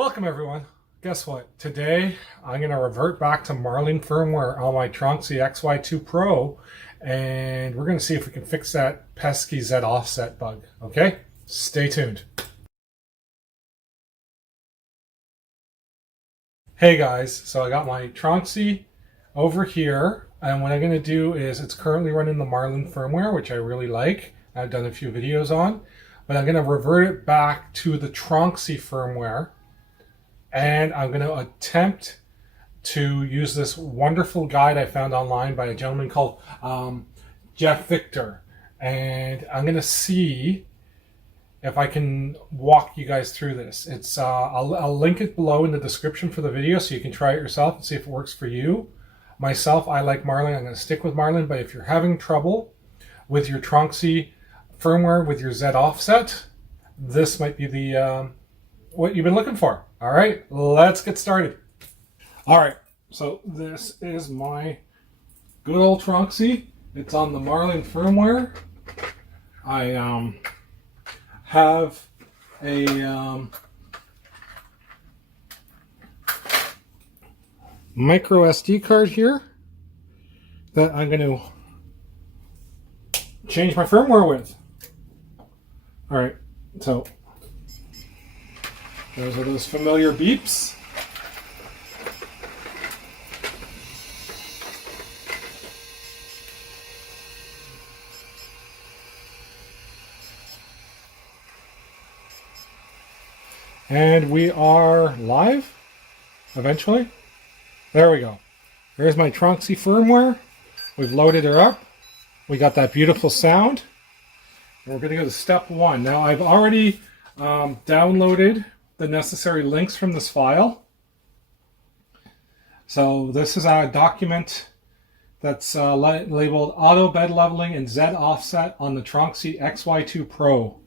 Welcome everyone. Guess what? Today I'm going to revert back to Marlin firmware on my Tronxy XY2 Pro, and we're going to see if we can fix that pesky Z offset bug. Okay? Stay tuned. Hey guys, so I got my Tronxy over here, and what I'm going to do is it's currently running the Marlin firmware, which I really like. I've done a few videos on, but I'm going to revert it back to the Tronxy firmware. And I'm going to attempt to use this wonderful guide I found online by a gentleman called Jeff Victor. And I'm going to see if I can walk you guys through this. It's I'll link it below in the description for the video so you can try it yourself and see if it works for you. Myself, I like Marlin. I'm going to stick with Marlin. But if you're having trouble with your Tronxy firmware with your Z offset, this might be the what you've been looking for. All right, let's get started. All right, so this is my good old Tronxy. It's on the Marlin firmware. I have a micro SD card here that I'm going to change my firmware with. All right, so those are those familiar beeps. And we are live, eventually. There we go. There's my Tronxy firmware. We've loaded her up. We got that beautiful sound. And we're going to go to step one. Now I've already downloaded the necessary links from this file. So this is a document that's labeled Auto Bed Leveling and Z Offset on the Tronxy XY2 Pro.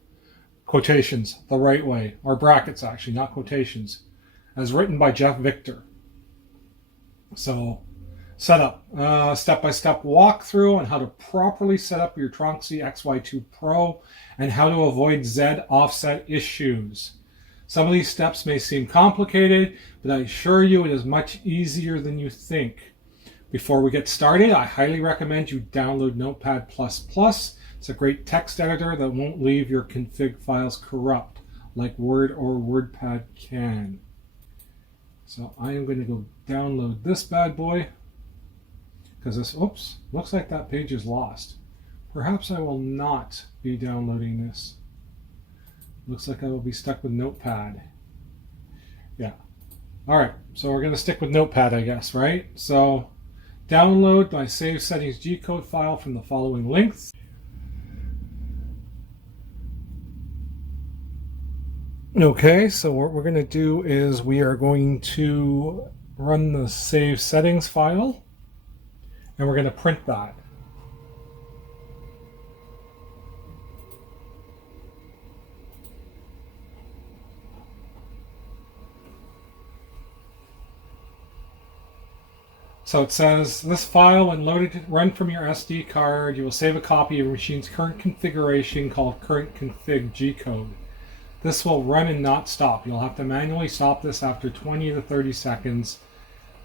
Quotations, the right way, or brackets actually, not quotations, as written by Jeff Victor. So setup, step-by-step walkthrough on how to properly set up your Tronxy XY2 Pro and how to avoid Z offset issues. Some of these steps may seem complicated, but I assure you it is much easier than you think. Before we get started, I highly recommend you download Notepad++. It's a great text editor that won't leave your config files corrupt like Word or WordPad can. So I am going to go download this bad boy because this, oops, looks like that page is lost. Perhaps I will not be downloading this. Looks like I will be stuck with Notepad. Yeah. All right, so we're going to stick with Notepad, I guess, right? So download my save settings G-code file from the following links. Okay, so what we're going to do is we are going to run the save settings file, and we're going to print that. So it says, this file, when loaded, run from your SD card, you will save a copy of your machine's current configuration called current config G-code. This will run and not stop. You'll have to manually stop this after 20 to 30 seconds.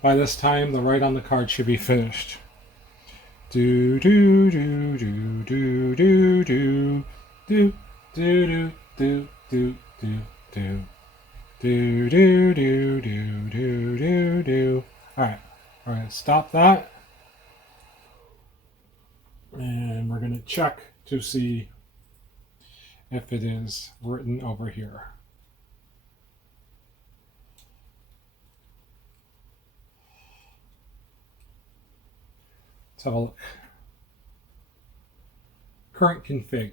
By this time, the write on the card should be finished. Do do do do do do do do do do do do do do do do do do do do. All right. All right, stop that. And we're going to check to see if it is written over here. Let's have a look. Current config.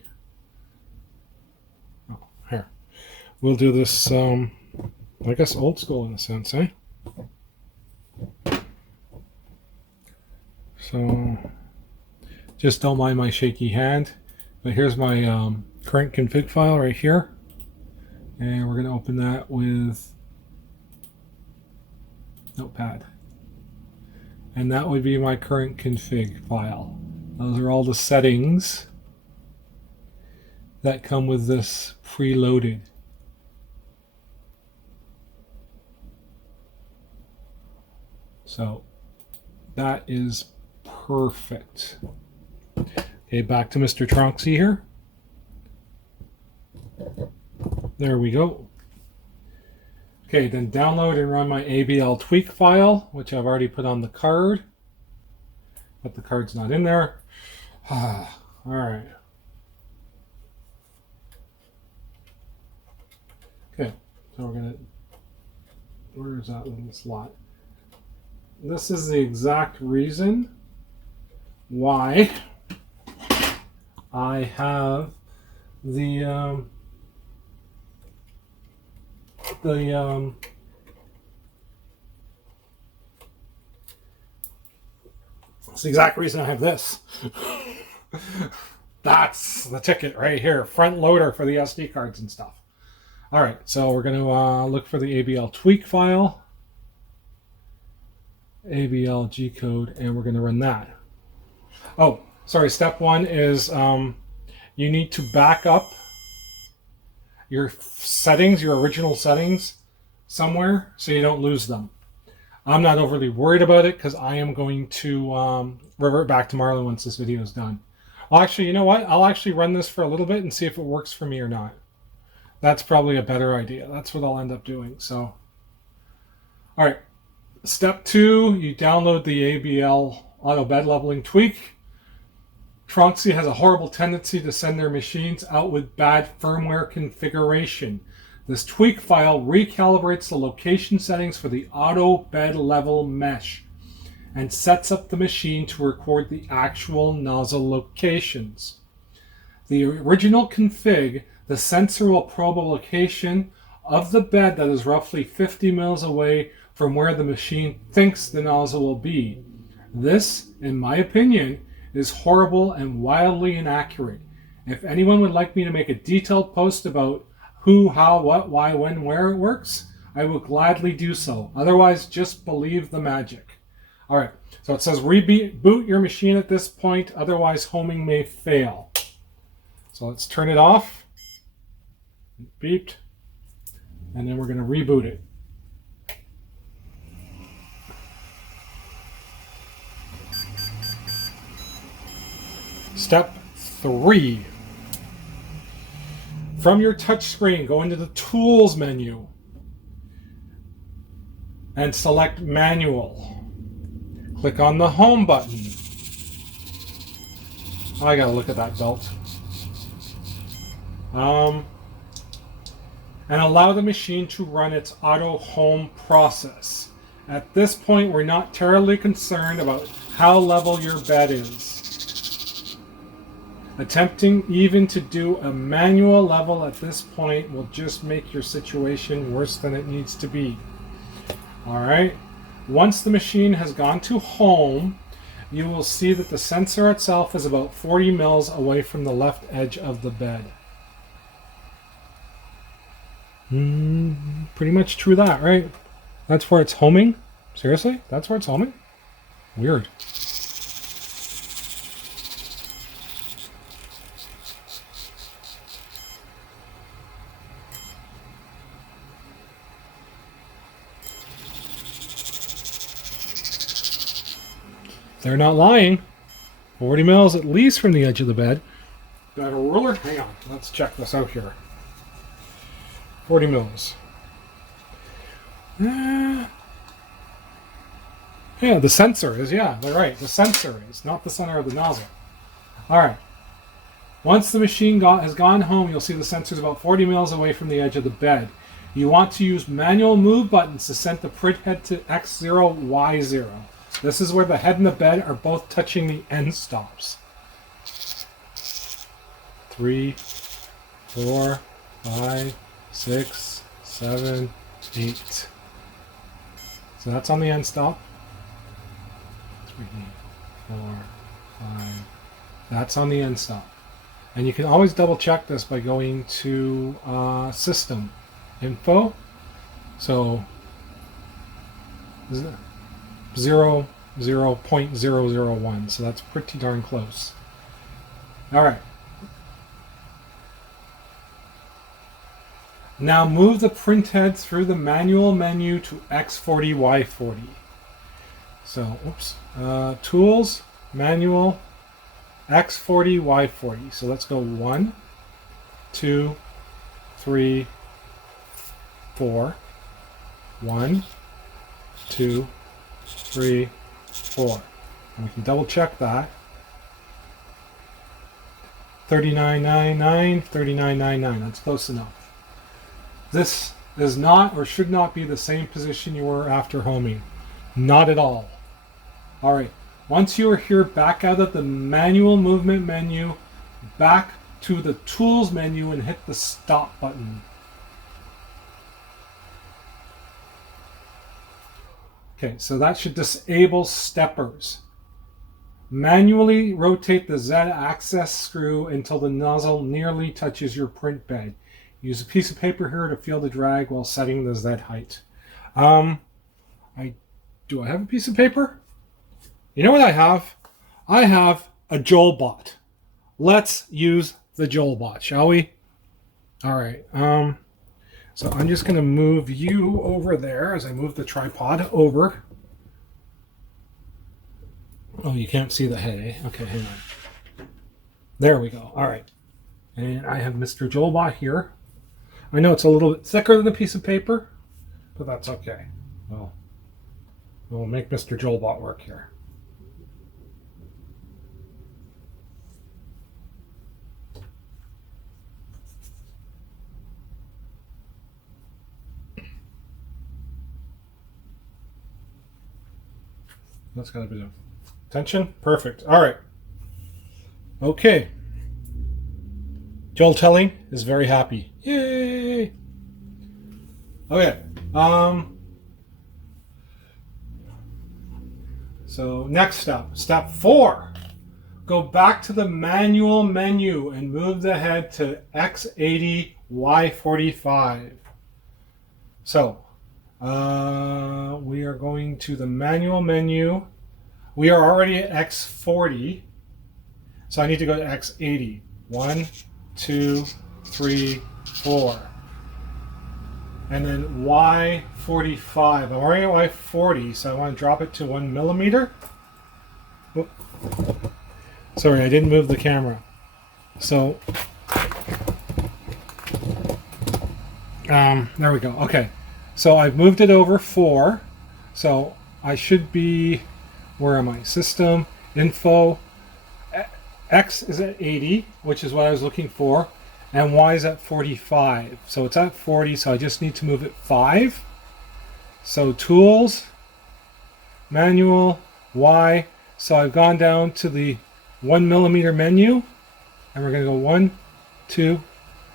Oh, here. We'll do this, I guess, old school in a sense, eh? So, just don't mind my shaky hand. But here's my current config file right here. And we're going to open that with Notepad. And that would be my current config file. Those are all the settings that come with this preloaded. So that is perfect. Okay, back to Mr. Tronxy here. There we go. Okay, then download and run my ABL tweak file, which I've already put on the card, but the card's not in there. All right. Okay, so we're gonna, where is that little slot? This is the exact reason why I have the that's the exact reason I have this. That's the ticket right here, front loader for the SD cards and stuff. All right, so we're going to look for the ABL tweak file, ABL G code, and we're going to run that. Oh, sorry, step one is you need to back up your settings, your original settings, somewhere so you don't lose them. I'm not overly worried about it because I am going to revert back to Marlin once this video is done. Well, actually, you know what? I'll actually run this for a little bit and see if it works for me or not. That's probably a better idea. That's what I'll end up doing. So, all right. Step two, you download the ABL auto bed leveling tweak. Tronxy has a horrible tendency to send their machines out with bad firmware configuration. This tweak file recalibrates the location settings for the auto bed level mesh and sets up the machine to record the actual nozzle locations. The original config, the sensor will probe a location of the bed that is roughly 50 mils away from where the machine thinks the nozzle will be. This, in my opinion, is horrible and wildly inaccurate. If anyone would like me to make a detailed post about who, how, what, why, when, where it works, I will gladly do so. Otherwise, just believe the magic. All right, so it says reboot your machine at this point, otherwise homing may fail. So let's turn it off. It beeped. And then we're going to reboot it. Step 3. From your touch screen, go into the Tools menu and select Manual. Click on the Home button. Oh, I gotta look at that belt. And allow the machine to run its auto home process. At this point, we're not terribly concerned about how level your bed is. Attempting even to do a manual level at this point will just make your situation worse than it needs to be. All right. Once the machine has gone to home, you will see that the sensor itself is about 40 mils away from the left edge of the bed. Pretty much true that, right? That's where it's homing? Seriously? That's where it's homing? Weird. They're not lying. 40 mils at least from the edge of the bed. Do I have a ruler? Hang on. Let's check this out here. 40 mils. Yeah, the sensor is, yeah, they're right. The sensor is, not the center of the nozzle. All right. Once the machine has gone home, you'll see the sensor is about 40 mils away from the edge of the bed. You want to use manual move buttons to set the printhead to X0, Y0. This is where the head and the bed are both touching the end stops. 3, 4, 5, 6, 7, 8. So that's on the end stop. 3, 4, 5. That's on the end stop. And you can always double check this by going to System Info. So 0.001. So that's pretty darn close. All right. Now move the printhead through the manual menu to X40, Y40. So, oops. Tools, manual, X40, Y40. So let's go 1, 2, 3, 4. 1, 2, 3, 4. And we can double check that. 39.99, 39.99. That's close enough. This is not or should not be the same position you were after homing. Not at all. Alright, once you are here, back out of the manual movement menu, back to the tools menu and hit the stop button. Okay, so that should disable steppers. Manually rotate the Z-axis screw until the nozzle nearly touches your print bed. Use a piece of paper here to feel the drag while setting the Z height. Do I have a piece of paper? You know what I have? I have a JoulBot. Let's use the JoulBot, shall we? All right. So I'm just going to move you over there as I move the tripod over. Oh, you can't see the head, eh? Okay, hang on. There we go. All right. And I have Mr. JoulBot here. I know it's a little bit thicker than a piece of paper, but that's okay. Well, we'll make Mr. JoulBot work here. That's got a bit of tension. Perfect. All right. Okay. Joel Telling is very happy. Yay! Okay. So next step 4. Go back to the manual menu and move the head to X80, Y45. So we are going to the manual menu. We are already at X40, so I need to go to X80. 1, 2, 3, 4. And then Y45. I'm already at Y40, so I want to drop it to 1 millimeter. Oop. Sorry, I didn't move the camera. So, there we go. Okay. So I've moved it over 4. So I should be, where am I? System, info. X is at 80, which is what I was looking for. And Y is at 45. So it's at 40, so I just need to move it 5. So tools, manual, Y. So I've gone down to the 1 millimeter menu. And we're going to go 1, 2,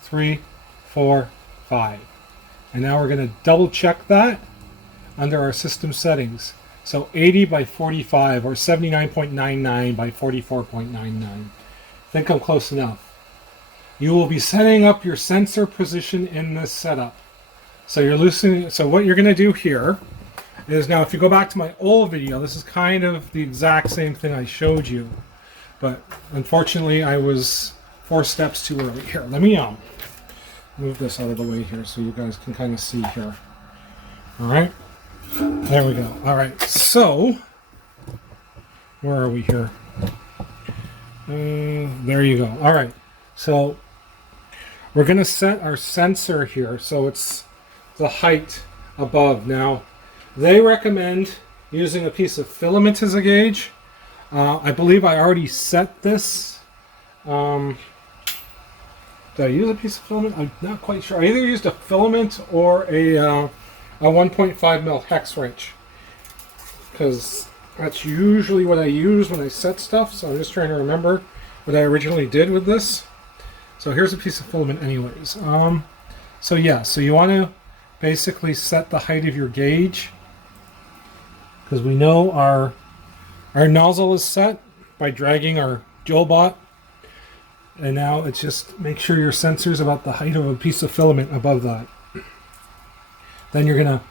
3, 4, 5. And now we're going to double check that under our system settings. So 80 by 45 or 79.99 by 44.99. I think I'm close enough. You will be setting up your sensor position in this setup. So you're loosening. So what you're going to do here is, now if you go back to my old video, this is kind of the exact same thing I showed you. But unfortunately I was 4 steps too early. Here, let me move this out of the way here so you guys can kind of see here. All right, there we go. All right, so where are we here? There you go. All right, so we're going to set our sensor here so it's the height above. Now they recommend using a piece of filament as a gauge. I believe I already set this. Did I use a piece of filament? I'm not quite sure. I either used a filament or a 1.5 mil hex wrench, because that's usually what I use when I set stuff. So I'm just trying to remember what I originally did with this. So here's a piece of filament anyways. So yeah, so you want to basically set the height of your gauge, because we know our nozzle is set by dragging our JoulBot. And now it's just make sure your sensor's about the height of a piece of filament above that. Then you're gonna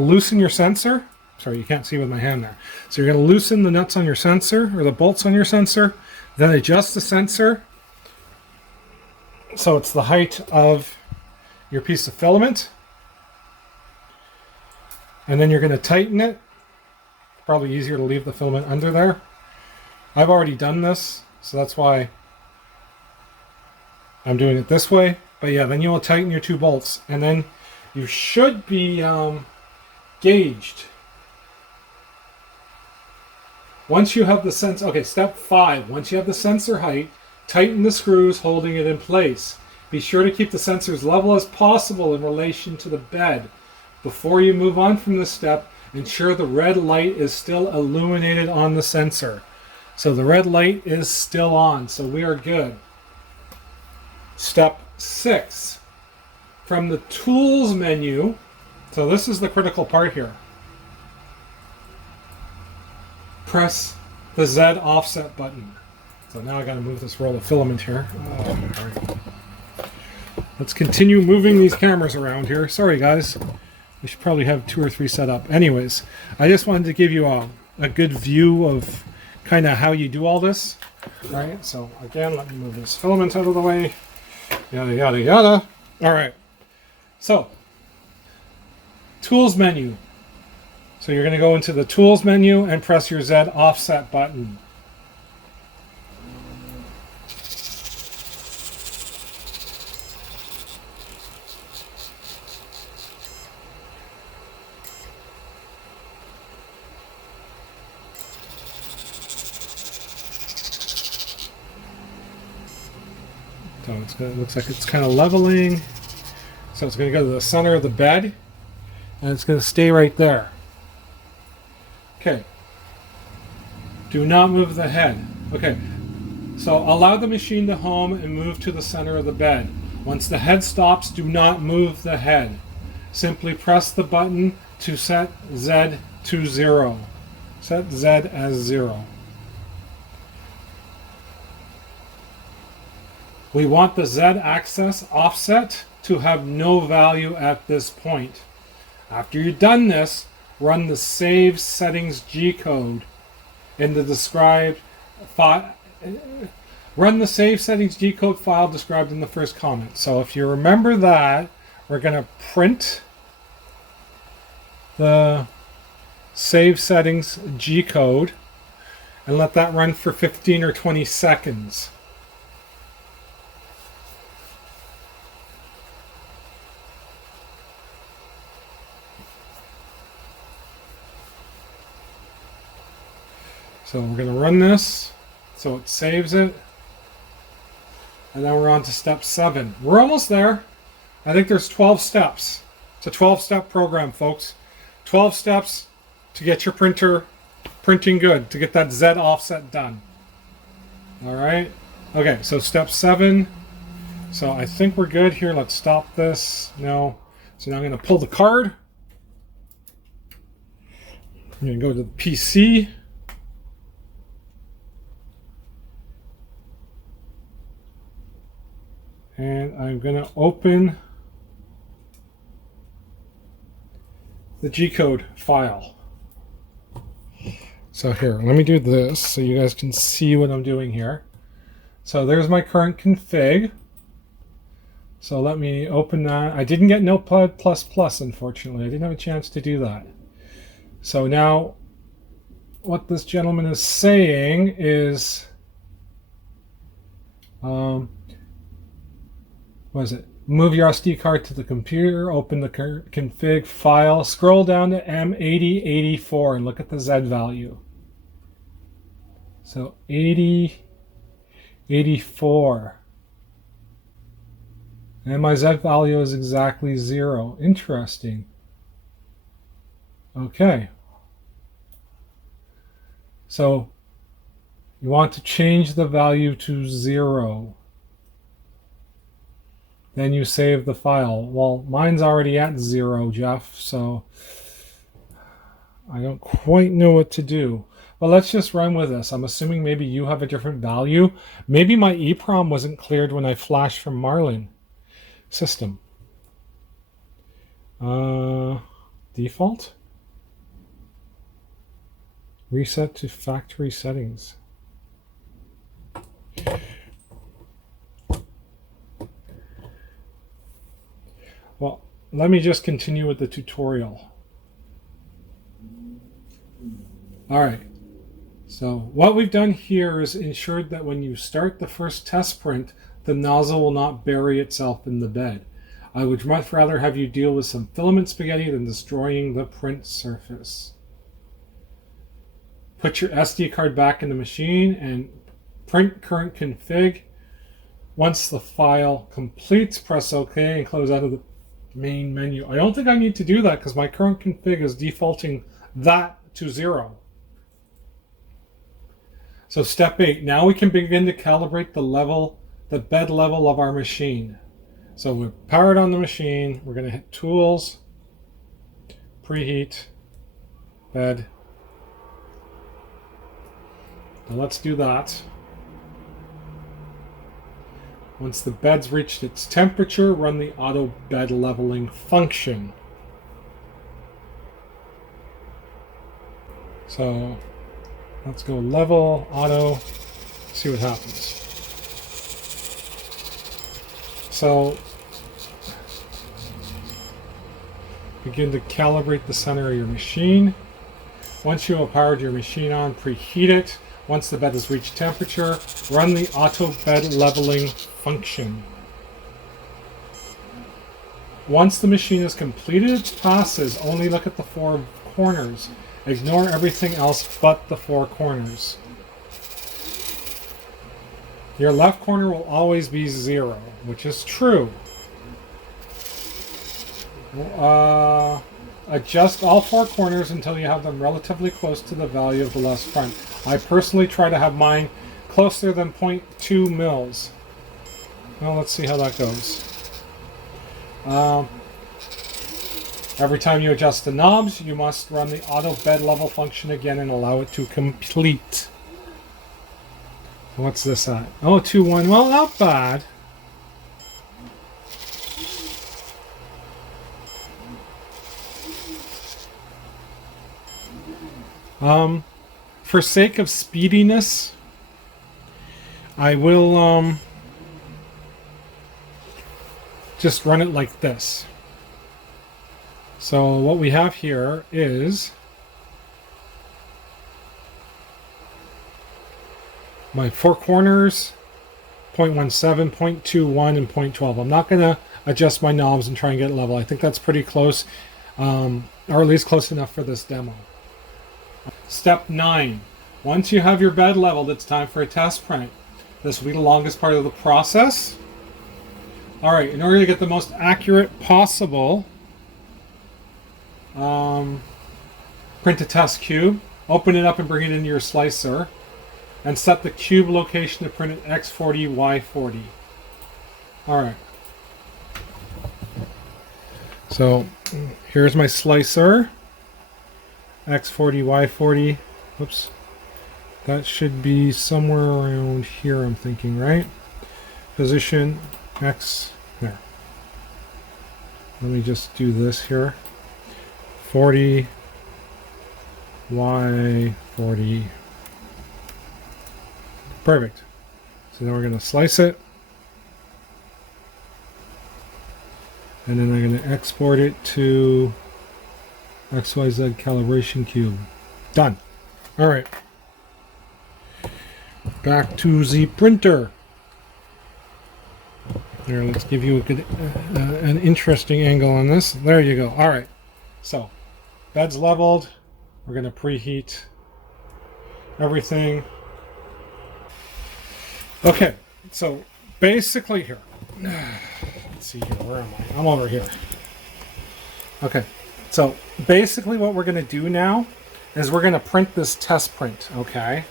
loosen your sensor. Sorry, you can't see with my hand there. So you're gonna loosen the nuts on your sensor, or the bolts on your sensor, then adjust the sensor so it's the height of your piece of filament. And then you're gonna tighten it probably easier to leave the filament under there. I've already done this, so that's why I'm doing it this way. But yeah, then you'll tighten your 2 bolts, and then you should be gauged. Once you have the sensor, okay, step 5, once you have the sensor height, tighten the screws holding it in place. Be sure to keep the sensor as level as possible in relation to the bed. Before you move on from this step, ensure the red light is still illuminated on the sensor. So the red light is still on, so we are good. Step 6, from the Tools menu, so this is the critical part here. Press the Z offset button. So now I got to move this roll of filament here. Let's continue moving these cameras around here. Sorry guys, we should probably have 2 or 3 set up. Anyways, I just wanted to give you a good view of kind of how you do all this. All right, so again, let me move this filament out of the way. Yada, yada, yada. All right, so Tools menu. So you're going to go into the Tools menu and press your Z offset button. So it looks like it's kind of leveling. So it's going to go to the center of the bed, and it's going to stay right there. Okay. Do not move the head. Okay. So allow the machine to home and move to the center of the bed. Once the head stops, do not move the head. Simply press the button to set Z to 0. Set Z as 0. We want the Z axis offset to have no value at this point. After you've done this, run the Save Settings G-code in the described file. Run the Save Settings G-code file described in the first comment. So if you remember that, we're going to print the Save Settings G-code and let that run for 15 or 20 seconds. So we're going to run this, so it saves it, and then we're on to step 7. We're almost there. I think there's 12 steps. It's a 12-step program, folks. 12 steps to get your printer printing good, to get that Z offset done. All right. Okay, so step 7. So I think we're good here. Let's stop this. No. So now I'm going to pull the card. I'm going to go to the PC. And I'm going to open the G-code file. So here, let me do this so you guys can see what I'm doing here. So there's my current config. So let me open that. I didn't get Notepad++, unfortunately. I didn't have a chance to do that. So now what this gentleman is saying is... what is it? Move your SD card to the computer, open the config file, scroll down to M8084 and look at the Z value. So 8084. And my Z value is exactly 0. Interesting. Okay. So you want to change the value to 0. Then you save the file. Well, mine's already at 0, Jeff, so I don't quite know what to do. But let's just run with this. I'm assuming maybe you have a different value. Maybe my EEPROM wasn't cleared when I flashed from Marlin system. Default? Reset to factory settings. Well, let me just continue with the tutorial. All right. So what we've done here is ensured that when you start the first test print, the nozzle will not bury itself in the bed. I would much rather have you deal with some filament spaghetti than destroying the print surface. Put your SD card back in the machine and print current config. Once the file completes, press OK and close out of the main menu. I don't think I need to do that because my current config is defaulting that to 0. So step 8, now we can begin to calibrate the bed level of our machine. So we're powered on the machine. We're going to hit Tools, Preheat, Bed. Now let's do that. Once the bed's reached its temperature, run the auto bed leveling function. So let's go level, auto, see what happens. So begin to calibrate the center of your machine. Once you have powered your machine on, preheat it. Once the bed has reached temperature, run the auto bed leveling function. Once the machine has completed its passes, only look at the 4 corners. Ignore everything else but the 4 corners. Your left corner will always be 0, which is true. Adjust all 4 corners until you have them relatively close to the value of the left front. I personally try to have mine closer than 0.2 mils. Well, let's see how that goes. Every time you adjust the knobs, you must run the auto bed level function again and allow it to complete. What's this at? Oh, 2.1. Well, not bad. For sake of speediness, I will just run it like this. So what we have here is my 4 corners, 0.17, 0.21, and 0.12. I'm not going to adjust my knobs and try and get level. I think that's pretty close, or at least close enough for this demo. Step 9. Once you have your bed leveled, it's time for a test print. This will be the longest part of the process. Alright, in order to get the most accurate possible, print a test cube, open it up and bring it into your slicer, and set the cube location to print at X40, Y40. Alright. So, here's my slicer. X40, Y40. Whoops. That should be somewhere around here, I'm thinking, right? Position X. There. Let me just do this here. 40, Y40. Perfect. So now we're going to slice it. And then I'm going to export it to XYZ calibration cube. Done. All right. Back to the printer. Here, let's give you a good, an interesting angle on this. There you go. All right. So, bed's leveled. We're going to preheat everything. Okay. So, basically here. Let's see here. Where am I? I'm over here. Okay. So, basically what we're going to do now is we're going to print this test print, okay?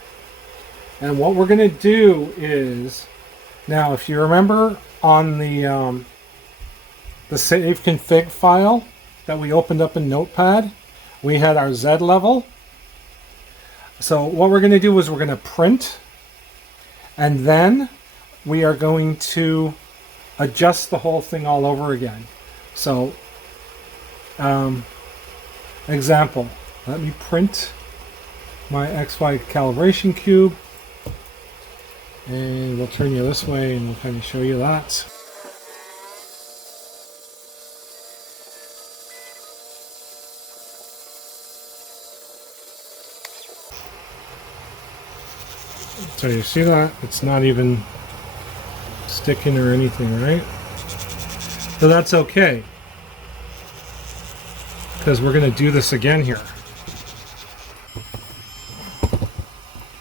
And what we're going to do is, now if you remember on the save config file that we opened up in Notepad, we had our Z level. So what we're going to do is we're going to print, and then we are going to adjust the whole thing all over again. So, example, let me print my XY calibration cube, and we'll turn you this way and we'll kind of show you that. So you see that? It's not even sticking or anything, right? So that's okay, because we're going to do this again here.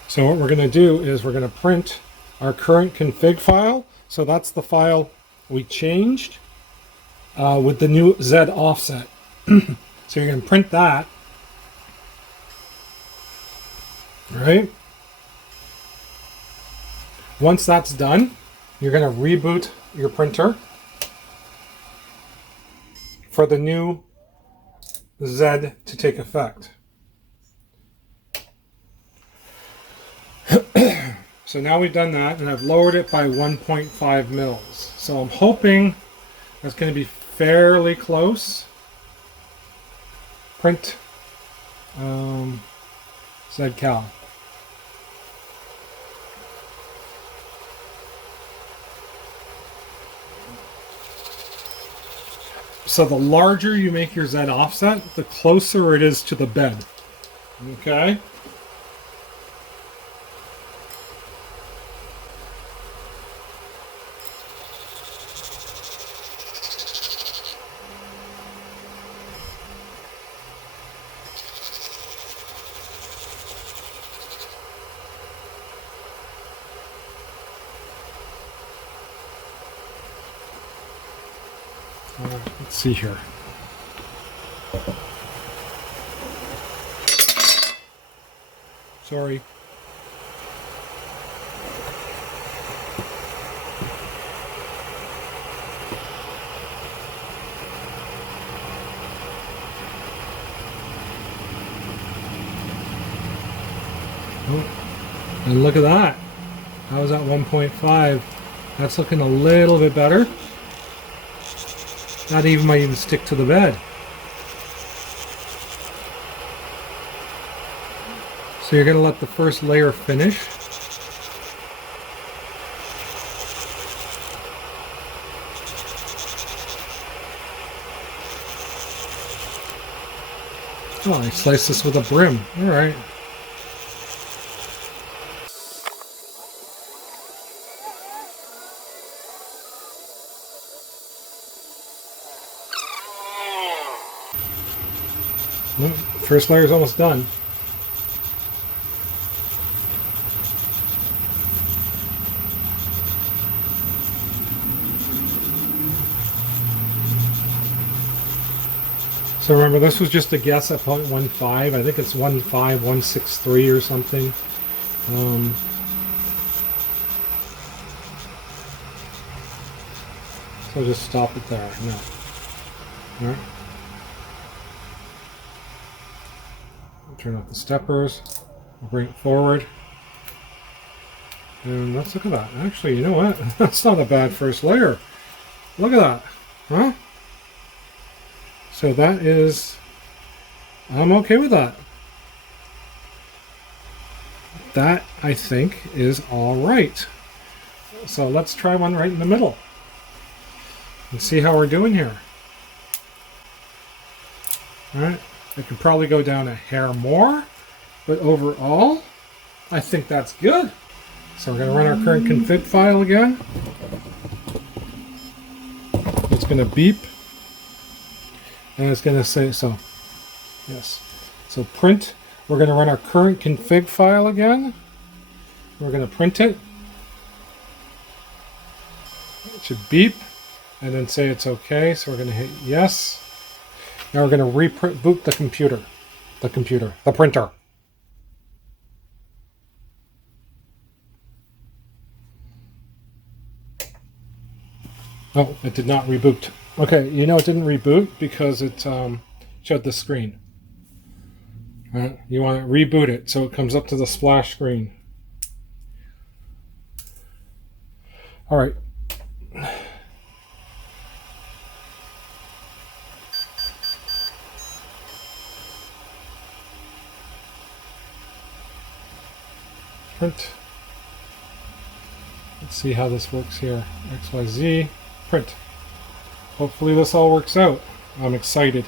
So what we're going to do is we're going to print our current config file. So that's the file we changed with the new Z offset. So you're going to print that, right? Once that's done, you're going to reboot your printer for the new Z to take effect. So now we've done that, and I've lowered it by 1.5 mils. So I'm hoping that's going to be fairly close. Print ZCal. So the larger you make your Z offset, the closer it is to the bed. Okay? Let's see here. Sorry. Oh, and look at that. I was at 1.5. That's looking a little bit better. That even might even stick to the bed. So you're going to let the first layer finish. Oh, I sliced this with a brim. All right. Well, first layer is almost done. So remember, this was just a guess at 0.15. I think it's 15163 or something. So just stop it there. No. All right. Turn off the steppers. Bring it forward. And let's look at that. Actually, you know what? That's not a bad first layer. Look at that. Huh? So that is... I'm okay with that. That, I think, is all right. So let's try one right in the middle. And see how we're doing here. All right. I could probably go down a hair more, but overall, I think that's good. So we're going to run our current config file again. It's going to beep, and it's going to say, so, yes. So print, we're going to run our current config file again. We're going to print it. It should beep, and then say it's okay. So we're going to hit yes. Now we're going to reboot the printer. Oh, it did not reboot. Okay, you know it didn't reboot because it showed the screen. Right? You want to reboot it so it comes up to the splash screen. All right. Print. Let's see how this works here. XYZ. Print. Hopefully this all works out. I'm excited.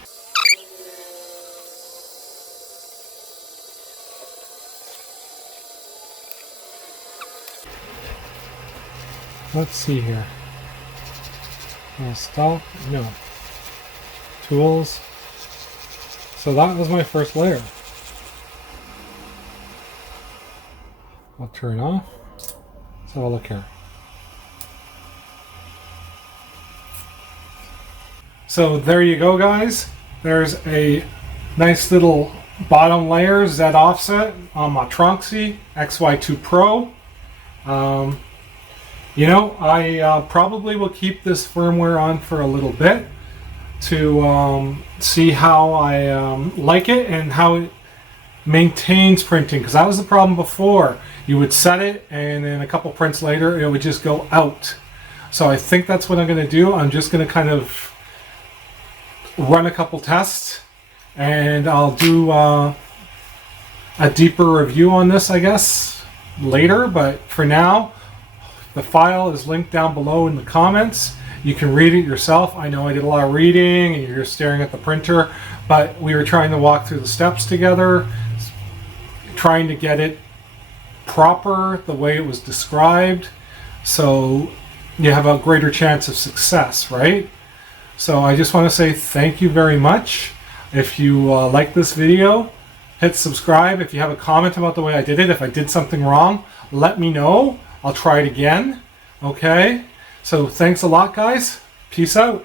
let's see here. Stock, no. Tools. So that was my first layer. I'll turn off. Let's have a look here. So there you go, guys. There's a nice little bottom layer Z offset on my Tronxy XY2 Pro. You know, I probably will keep this firmware on for a little bit to see how I like it and how it maintains printing, because that was the problem before. You would set it and then a couple prints later it would just go out. So I think that's what I'm going to do. I'm just going to kind of run a couple tests and I'll do a deeper review on this, I guess, later. But for now, the file is linked down below in the comments. You can read it yourself. I know I did a lot of reading and you're staring at the printer, but we were trying to walk through the steps together, trying to get it proper the way it was described, so you have a greater chance of success, right? So I just want to say thank you very much. If you like this video, hit subscribe. If you have a comment about the way I did it, if I did something wrong, let me know. I'll try it again. Okay? So thanks a lot, guys. Peace out.